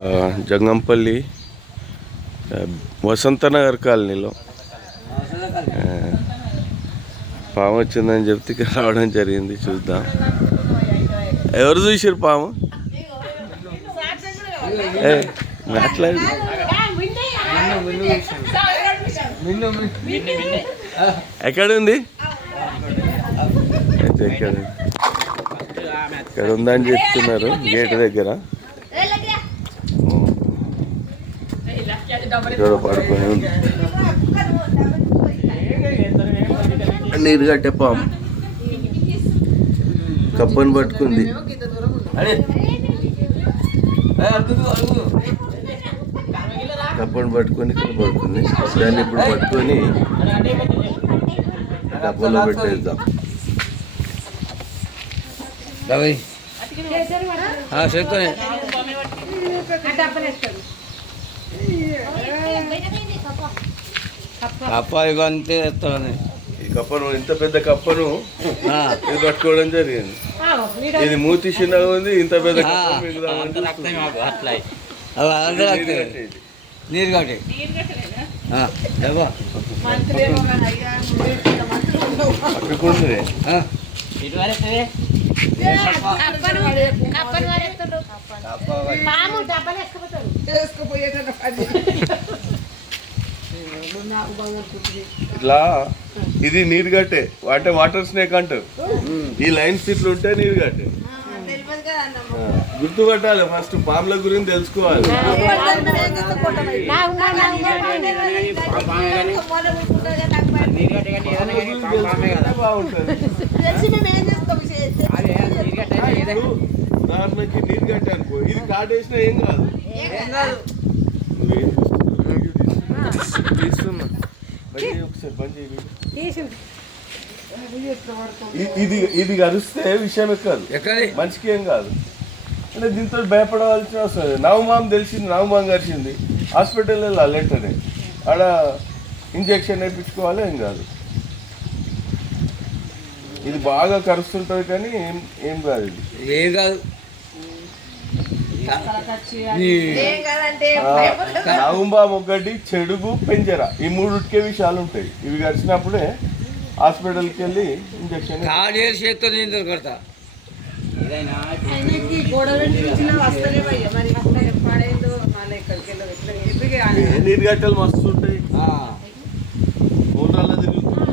జంగంపల్లి వసంతనగర్ కాలనీలో పాము వచ్చిందని చెప్తే ఇక్కడ రావడం జరిగింది. చూద్దాం ఎవరు చూసారు పాము. మాట్లాడి ఎక్కడుంది అయితే ఇక్కడ ఉందని చెప్తున్నారు గేట్ దగ్గర. ఇక్కడ పడుకొని ఉంది నీరు కట్టే పాము కప్పని పట్టుకుంది. కప్పని పట్టుకొని ఇక్కడ పడుతుంది. దాన్ని ఇప్పుడు పట్టుకొని డబ్బలో పెట్టేద్దాం. అంతే ఈ కప్పను ఇంత పెద్ద కప్పను ఇది పట్టుకోవడం జరిగింది. ఇది మూతి చిన్నగా ఉంది. ఇంత పెద్ద నీరు కట్టి పట్టుకుంటుంది. ఇట్లా ఇది నీరు గట్టే అంటే వాటర్ స్నేక్ అంటారు. ఈ లైన్స్ ఇట్లా ఉంటే నీరు గట్టే గుర్తుపట్టాలి. ఫస్ట్ పాముల గురించి తెలుసుకోవాలి. ఉదాహరణకి నీరు గట్టే అనుకో, ఇది కాటేసినా ఏం కాదు. తీస్తున్నా ఒకసారి బంద్ చేయి. ఇది కరిస్తే విషయం ఎక్కదు, మనిషికి ఏం కాదు. అంటే దీంతో భయపడవలసిన అవసరం లేదు. నవమాం తెలిసింది, నవమాం కరిచింది, హాస్పిటల్ వెళ్ళాలి వెంటనే. ఆడ ఇంజెక్షన్ వేయించుకోవాలి, ఏం కాదు. ఇది బాగా కరుస్తుంటుంది కానీ ఏం కాదు. ఇది ఏం కాదు. నవంబాం ఒకటి, చెడుగు, పెంజర, ఈ మూడుకే విషయాలు ఉంటాయి. ఇవి కరిచినప్పుడే హాస్పిటల్కి వెళ్ళి ఇంజక్షన్ నీరు గట్టలు మస్తు ఉంటాయి. మూడు తిరుగుతుంది.